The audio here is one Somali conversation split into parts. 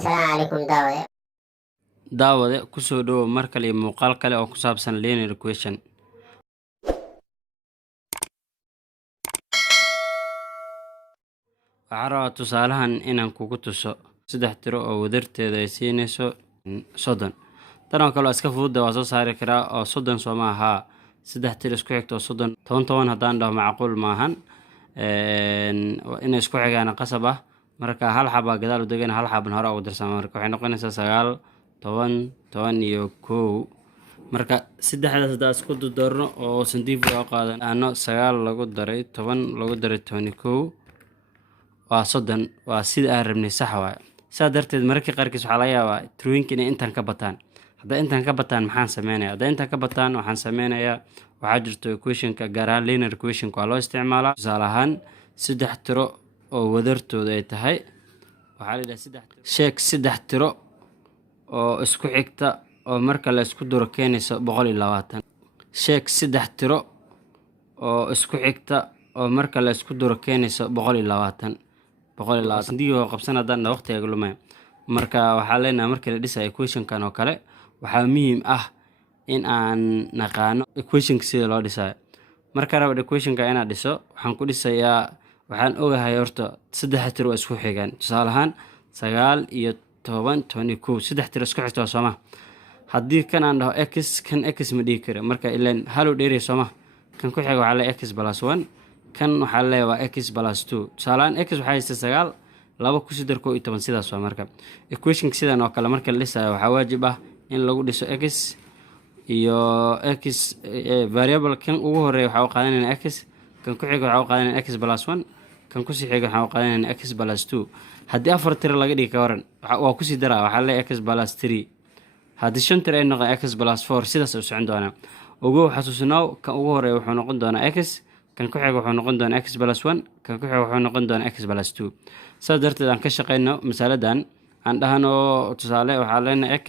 السلام عليكم داود. daawade ku soo dhawow mar kale iyo muuqaal kale oo ku saabsan linear equation. Waxaan rabaa tusaalahan inaan kugu tuso saddex tiro oo wadarteeda ay siinayso 30. tan oo kale waa iska fudud waa soo saari karaa oo 30 soo maaha saddex tiro isku xigto 30 toban haddaan dhaho macquul maahan inay isku xigaan qasab ah. marka hal xaba gadaal u degan hal xaban hore ugu darsan marka waxay noqonaysaa 9 10 iyo 1. marka saddexdaas hadaa isku darno oo sandiif loo qaadan ano 9 lagu daray 10 lagu daray 12 waa 30 waa sida aan rabnay sax waay. sidaa darteed markii qaarkiis waxaa laga yaabaa tirooyinka inay intaan ka bataan. hadday intaan ka bataan maxaan sameynayaa? hadday intaan ka bataan waxaan sameynayaa waxaa jirto equationka gaar ahaan linear equationka waa loo isticmaalaa. tusaale ahaan saddex tiro oo wadartooda ay tahay waxaa la yidhaha sheeg saddex tiro oo isku xigta oo marka la isku daro keenaysa 120. sheeg saddex tiro oo isku xigta oo marka la isku daro keenaysa 120 digo qabsan haddaan waqtiga lumay. marka waxaa leenahay markii la dhisayo equationkan oo kale waxaa muhiim ah in aan naqaano equationka sida loo dhisayo. marka rabo equationka inaan dhiso waxaan ku dhisayaa waxaan ogahay horta saddex tiro oo isku xigaan. tusaale ahaan 9 iyo 10 12 saddex tiro isku xigta Soomaa. haddii kan aan dhaho x kan x ma dhigi karo marka ilaan halo dheeray Soomaa. kan ku xiga waxaa la x + 1 kan waxaa la waa x + 2. tusaalaan x waxaa haysta 9 laba ku sidar 11 sidaas waa. marka equation sidan oo kale marka la dhisayo waxaa waajib ah in lagu dhiso x iyo x variable kan ugu horeeya waxaa u qaadanaynaa x kan ku xiga waxaa u qaadanaynaa x + 1 kan ku sii xiga waxaa u qaadanaynaa x + 2. haddii afar tiro laga dhigi ka waran waa ku sii daraa waxaa la x + 3. haddii shan tiro ay noqon x + 4 sidaas u socon doonaa. ugu xasuusnaaw kan ugu horeeya wuxuu noqon doonaa x kan ku xiga wuxuu noqon doonaa x + 1 kan ku xiga wuxuu noqon doonaa x + 2. sidaas darteed aan ka shaqeyno masaladan aan dhahano tusaale waxaa leenahay x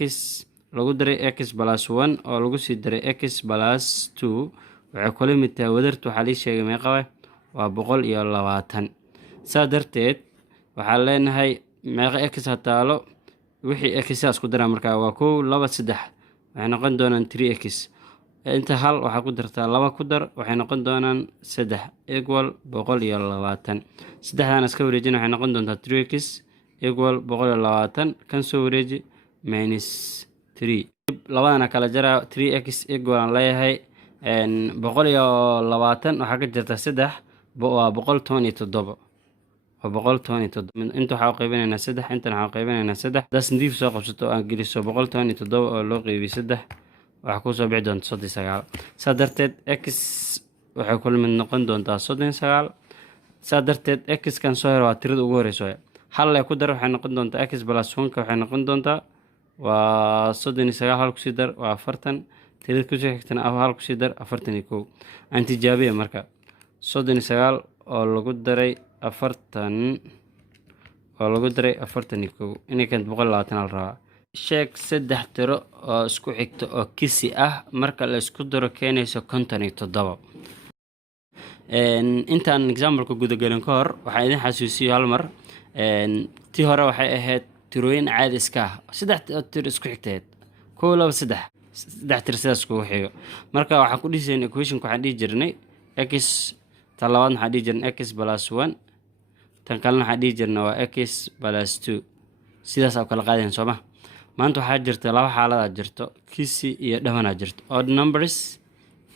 lagu daray x + 1 oo lagu sii daray x + 2 waxay kula mid tahay wadartu waxaa lii sheegay meeqa waa 120. sidaas darteed waxaa leenahay meeqa x hataalo wixii x sidaas ku dara markaa waa 1 2 3 waxay noqon doonaan 3x. inta hal waxaa ku dartaa 2 ku dar waxay noqon doonaan 3 = 120. saddexdan iska wareejina waxay noqon doontaa 3x = 120 kan soo wareeji -3 labadana kala jara 3x = aan leeyahay 120 waxaa ka jirta 3 waa 117 inta waxaa u qaybinaynaa 3 intan waxaa u qaybinaynaa 3 das ndiif soo qabsato aan geliso 117 oo loo qaybiyo 3 waxaa ku soo bixi doonta 39. sidaa darteed x waxay kula mid noqon doontaa 39. sidaa darteed x kan soo hero waa tirada ugu horeyso hal la ku dar waxay noqon doontaa x + 1 waxay noqon doontaa waa 39 hal ku sii dar waa 40 tirada ku sii xigtana hal ku sii dar 41. aan tijaabiyo marka 39 oo lagu daray 40 oo lagu daray 41 inay kan 120 la rabaa. sheeg saddex tiro oo isku xigta oo kisi ah marka la isku daro keenayso 57. intaan example-ka gudagelin ka hor waxaan idin xasuusiyo hal mar tii hore waxay ahayd tirooyin caadi iska ah saddex tiro isku xigteed 1 2 3 saddex tiro sidaas iskugu xigo. marka waxaan ku dhisayn equationka waxaan dhihi jirnay x tan labaad waxaan dhihi jirnay x + 1 tan kalena waxaan dhihi jirnay waa x + 2 sidaas oo kala qaadayn Soomaa. maanta waxaa jirta laba xaalada jirto kisi iyo dhamanaa jirto odd numbers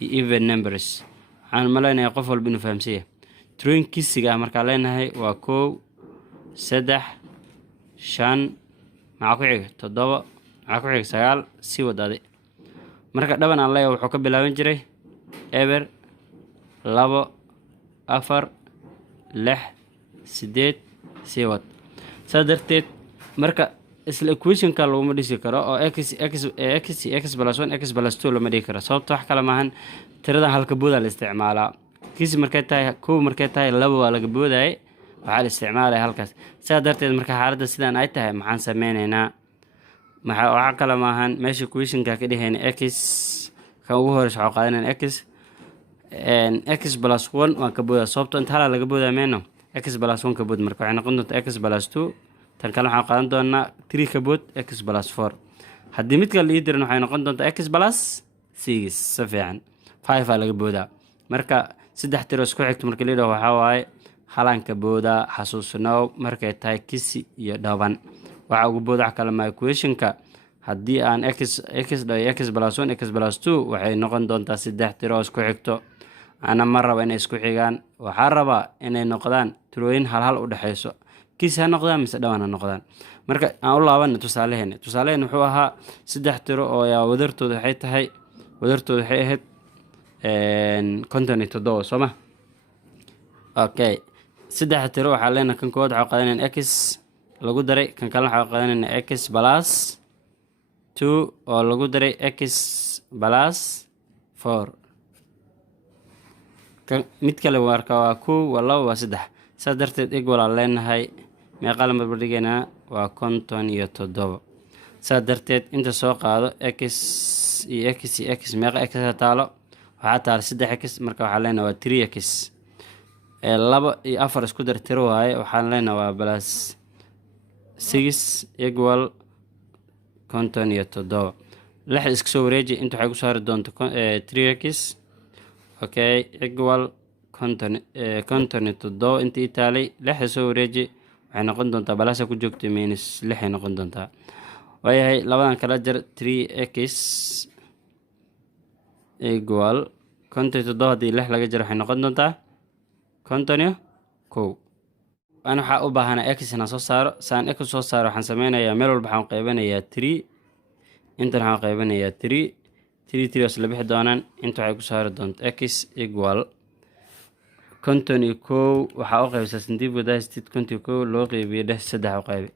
iyo even numbers. waxaan maleynayaa qof walba inuu fahamsan yahay tirooyin kisiga ah markaa leenahay waa 1 3 5 maxaa ku xiga 7 maxaa ku xiga 9 sii wadaade. marka dhaban aan leeyahay wuxuu ka bilaaban jiray eber 2 4 6 8 sii wad. sidaa darteed marka isla equationka laguma dhisi karo oo x + 1 x + 2 lama dhigi karo sababto wax kale maahan tiradan halka booda la isticmaalaa. kisi markay tahay 1 markay tahay 2 waa laga boodayay waxaa la isticmaalaya halkaas. sidaa darteed marka xaaladda sidaan ay tahay maxaan sameynaynaa waxa kale maahan meesha equationka ka dhigayna x kan ugu horeysa waxaa qaadanayna x + 1 waan ka boodaa sababto inta hala laga boodaa meeno x + 1 ka bood marka waxay noqon doontaa x + 2 tan kale waxaan qaadan doonaa 3 ka bood x plus 4 haddii mid kale ii diran waxay noqon doontaa x plus 6 si fiican 5 aa laga boodaa marka saddex tiro isku xigto marka la yidhaho waxaa waaye halanka boodaa xasuusnow markay tahay kisi iyo dhaban waxa ugu booda kale ma equationka haddii aan x dhayo x plus 1 x plus 2 waxay noqon doontaa saddex tiro isku xigto ana ma raba inay isku xigaan waxaa rabaa inay noqdaan tirooyin hal u dhaxayso kisi ha noqdaan mise dhaban ha noqdaan marka aan u laabana tusaalaheena wuxuu ahaa saddex tiro oo wadartooda waxay ahayd 57 sooma okay saddex tiro waxaa leenahay kan koowaad waxaa qaadanayna x lagu daray kan kale waxaa qaadanayna x plus 2 oo lagu daray x plus 4 mid kale marka waa 1 waa 2 waa 3 saas darteed equal aan leenahay meeqa la barbardhigaynaa waa 57 saas darteed inta soo qaado x iyo x meeqa x taalo waxaa taalo 3x marka waxaan leenahay waa 3x 2 iyo 4 isku dar tiro waaye waxaan leenahay waa plus 6 equal 57 lix iska soo wareeji inta waxay ku saari doonto 3x okay equal 57 inta ii taalay lix soo wareeji waxay noqon doontaa balasa ku joogto minus 6 ay noqon doontaa waayahay labadan kala jar 3x equal 57 haddii 6 laga jaro waxay noqon doontaa 51 أنا waxaa u baahanaa x inaan soo saaro saan x soo saaro waxaan sameynayaa meel walba waxaan qaybanayaa 3 inta waxaan qaybanayaa 3 oo isla bixi doonaan inta waxay ku saari doontaa x equal 51 waxaa u qaybsaa santiibo daasted 51 loo qeybiyo 3 u qaybi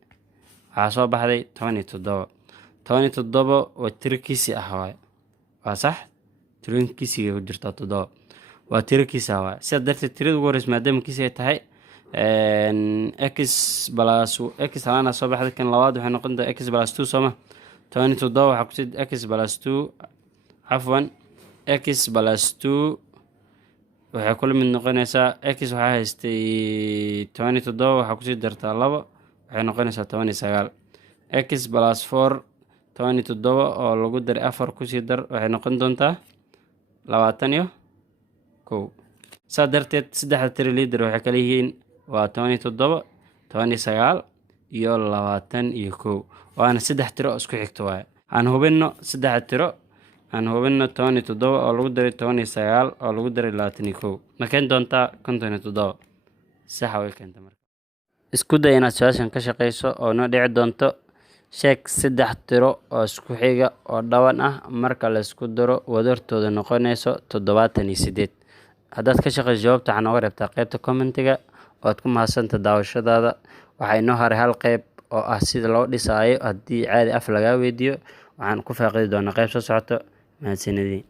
waxaa soo baxday 17 oo tirkiisi ah waa sax tirkiisiga ku jirta 7 waa tirkiisa waa sidaa darteed tirada ugu horeysa maadaama kiisi ay tahay x plus x halana soo baxday kan labaad waxay noqon doontaa x plus 2 sooma 17 waxaa ku sii x plus 2 afwan x plus 2 waxay kula mid noqonaysaa x waxaa haystay 17 waxaa ku sii dartaa 2 waxay noqonaysaa 19 x plus 4 17 oo lagu daray 4 ku sii dar waxay noqon doontaa 21 saa darteed saddexda tiro liider waxay kala yihiin waa 17 19 iyo 21 waana saddex tiro isku xigto waaye aan hubino saddexda tiro aan hubino 17 oo lagu daray 19 oo lagu daray 21 ma keen doontaa 57 sax way keenta marka isku day inaad su'aashan ka shaqeyso oo noo dhici doonto sheeg saddex tiro oo isku xiga oo dhawan ah marka la isku daro wadartooda noqonayso 78 haddaad ka shaqeyso jawaabta waxaa nooga reebtaa qaybta commentiga ood ku mahadsanta daawashadaada waxaa inoo haray hal qayb oo ah sida loo dhisaayo haddii caadi af lagaa weydiiyo waxaan ku faaqidi doonaa qayb soo socoto mahadsanidin